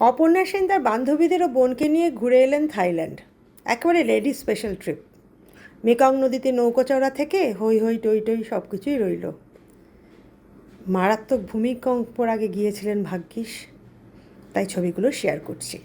অপর্ণা সেন তার বান্ধবীদের ও বোনকে নিয়ে ঘুরে এলেন থাইল্যান্ড। একেবারে লেডি স্পেশাল ট্রিপ। মেকং নদীতে নৌকো চড়া থেকে হই হই টই টই সব কিছুই রইল। মারাত্মক ভূমিকম্পর আগে গিয়েছিলেন ভাগ্যিস। তাই ছবিগুলো শেয়ার করছি।